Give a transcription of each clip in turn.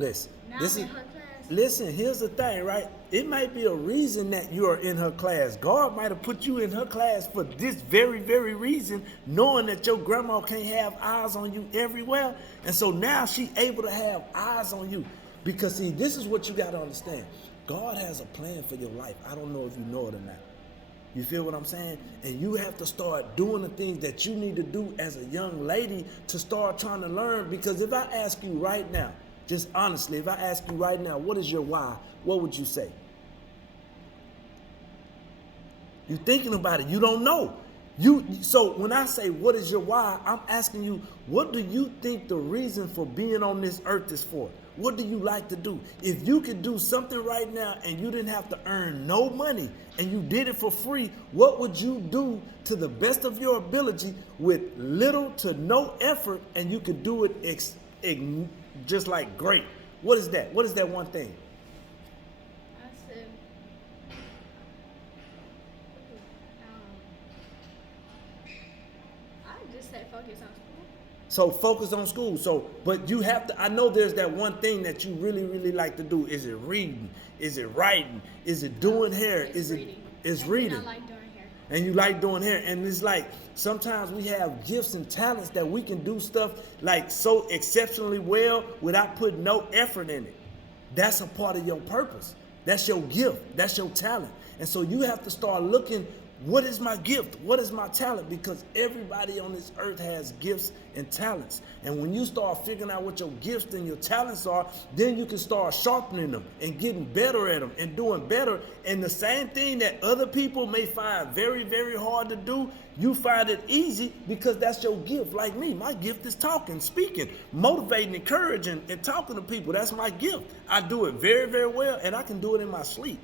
Listen, Now this I'm is in her class. listen, here's the thing, right? It might be a reason that you are in her class. God might have put you in her class for this very, very reason, knowing that your grandma can't have eyes on you everywhere. And so now she able to have eyes on you. Because see, this is what you got to understand. God has a plan for your life. I don't know if you know it or not. You feel what I'm saying? And you have to start doing the things that you need to do as a young lady to start trying to learn. Because if I ask you right now, just honestly, if I ask you right now, what is your why? What would you say? You thinking about it. You don't know. So when I say what is your why, I'm asking you, what do you think the reason for being on this earth is for? What do you like to do? If you could do something right now and you didn't have to earn no money and you did it for free, what would you do to the best of your ability with little to no effort and you could do it just like great? What is that? What is that one thing? I said, I just said focus on school. So focus on school. So, but you have to, I know there's that one thing that you really, really like to do. Is it reading? Is it writing? Is it doing hair? It's reading. It's And reading. I like doing hair. And you like doing hair. And it's like, sometimes we have gifts and talents that we can do stuff like so exceptionally well without putting no effort in it. That's a part of your purpose. That's your gift. That's your talent. And so you have to start looking, what is my gift? What is my talent? Because everybody on this earth has gifts and talents. And when you start figuring out what your gifts and your talents are, then you can start sharpening them and getting better at them and doing better. And the same thing that other people may find very, very hard to do, you find it easy because that's your gift. Like me, my gift is talking, speaking, motivating, encouraging, and talking to people. That's my gift. I do it very, very well, and I can do it in my sleep.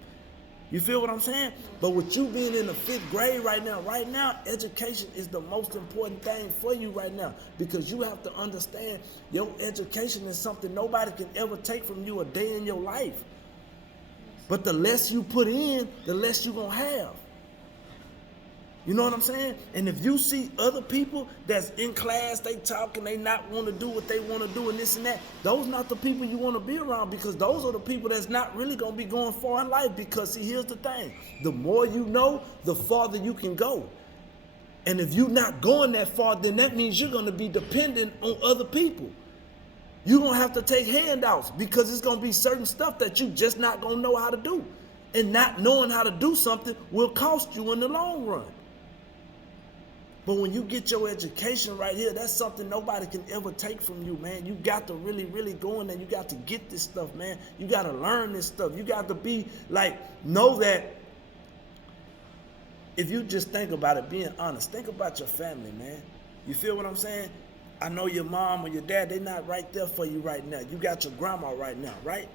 You feel what I'm saying? But with you being in the 5th grade right now, education is the most important thing for you right now, because you have to understand your education is something nobody can ever take from you a day in your life. But the less you put in, the less you're going to have. You know what I'm saying? And if you see other people that's in class, they talking, they not want to do what they want to do and this and that, those not the people you want to be around, because those are the people that's not really going to be going far in life. Because see, here's the thing. The more you know, the farther you can go. And if you're not going that far, then that means you're going to be dependent on other people. You're going to have to take handouts because it's going to be certain stuff that you just not going to know how to do. And not knowing how to do something will cost you in the long run. But when you get your education right here, that's something nobody can ever take from you, man. You got to really, really go in there. You got to get this stuff, man. You got to learn this stuff. You got to be like, know that if you just think about it, being honest, think about your family, man. You feel what I'm saying? I know your mom or your dad, they're not right there for you right now. You got your grandma right now, right?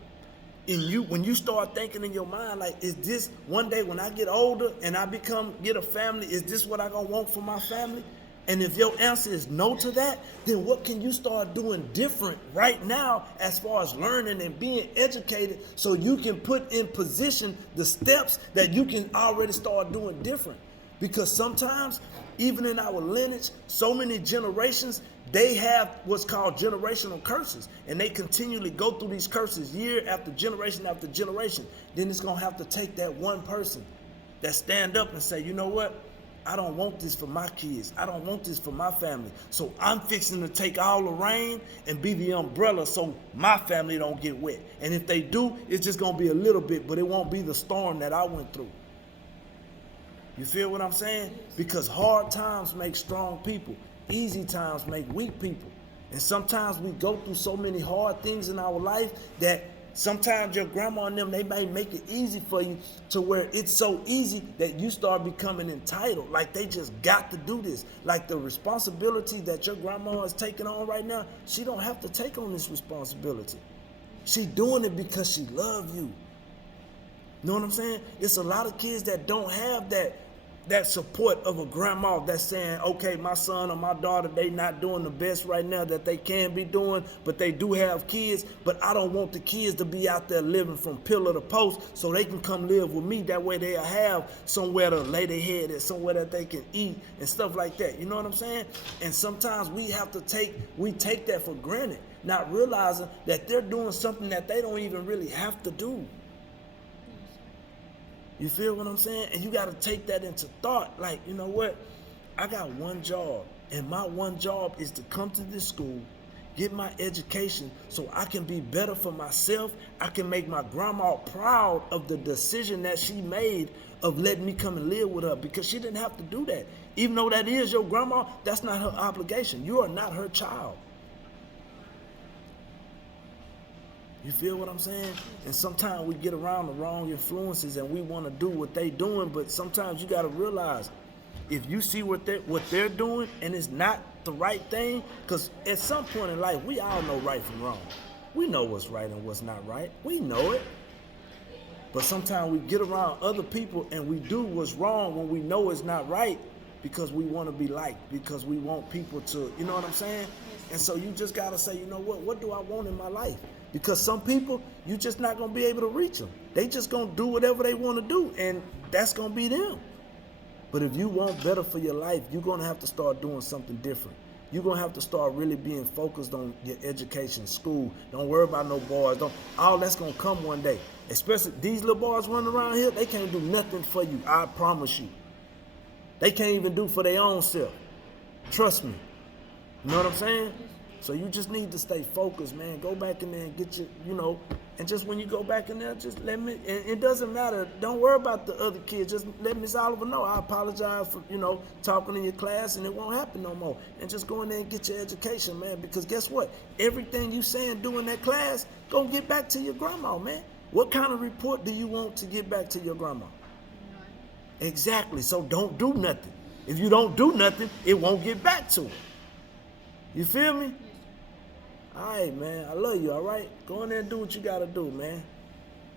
And when you start thinking in your mind, like, is this one day when I get older and I get a family, is this what I gonna want for my family? And if your answer is no to that, then what can you start doing different right now as far as learning and being educated so you can put in position the steps that you can already start doing different? Because sometimes, even in our lineage, so many generations, they have what's called generational curses. And they continually go through these curses year after generation after generation. Then it's going to have to take that one person that stand up and say, you know what? I don't want this for my kids. I don't want this for my family. So I'm fixing to take all the rain and be the umbrella so my family don't get wet. And if they do, it's just going to be a little bit, but it won't be the storm that I went through. You feel what I'm saying? Because hard times make strong people. Easy times make weak people. And sometimes we go through so many hard things in our life that sometimes your grandma and them, they may make it easy for you to where it's so easy that you start becoming entitled. Like they just got to do this. Like the responsibility that your grandma is taking on right now, she don't have to take on this responsibility. She doing it because she loves you. You know what I'm saying? It's a lot of kids that don't have that support of a grandma that's saying, okay, my son or my daughter, they not doing the best right now that they can be doing, but they do have kids, but I don't want the kids to be out there living from pillar to post so they can come live with me. That way they'll have somewhere to lay their head at, somewhere that they can eat and stuff like that. You know what I'm saying? And sometimes we take that for granted. not realizing that they're doing something that they don't even really have to do. You feel what I'm saying? And you got to take that into thought. Like, you know what? I got one job, and my one job is to come to this school, get my education so I can be better for myself. I can make my grandma proud of the decision that she made of letting me come and live with her, because she didn't have to do that. Even though that is your grandma, that's not her obligation. You are not her child. You feel what I'm saying? And sometimes we get around the wrong influences and we want to do what they doing, but sometimes you got to realize, if you see what they're doing and it's not the right thing, because at some point in life, we all know right from wrong. We know what's right and what's not right. We know it. But sometimes we get around other people and we do what's wrong when we know it's not right, because we want to be liked, because we want people to, you know what I'm saying? And so you just got to say, you know what do I want in my life? Because some people, you just not going to be able to reach them. They just going to do whatever they want to do, and that's going to be them. But if you want better for your life, you're going to have to start doing something different. You're going to have to start really being focused on your education, school. Don't worry about no boys. All that's going to come one day. Especially these little boys running around here, they can't do nothing for you, I promise you. They can't even do for their own self. Trust me. You know what I'm saying? So you just need to stay focused, man. Go back in there and get your, and just when you go back in there, just let me, and it doesn't matter. Don't worry about the other kids. Just let Miss Oliver know. I apologize for, talking in your class, and it won't happen no more. And just go in there and get your education, man. Because guess what? Everything you say and do in that class, go get back to your grandma, man. What kind of report do you want to get back to your grandma? None. Exactly. So don't do nothing. If you don't do nothing, it won't get back to her. You feel me? Yes, sir. All right, man. I love you, all right? Go in there and do what you got to do, man.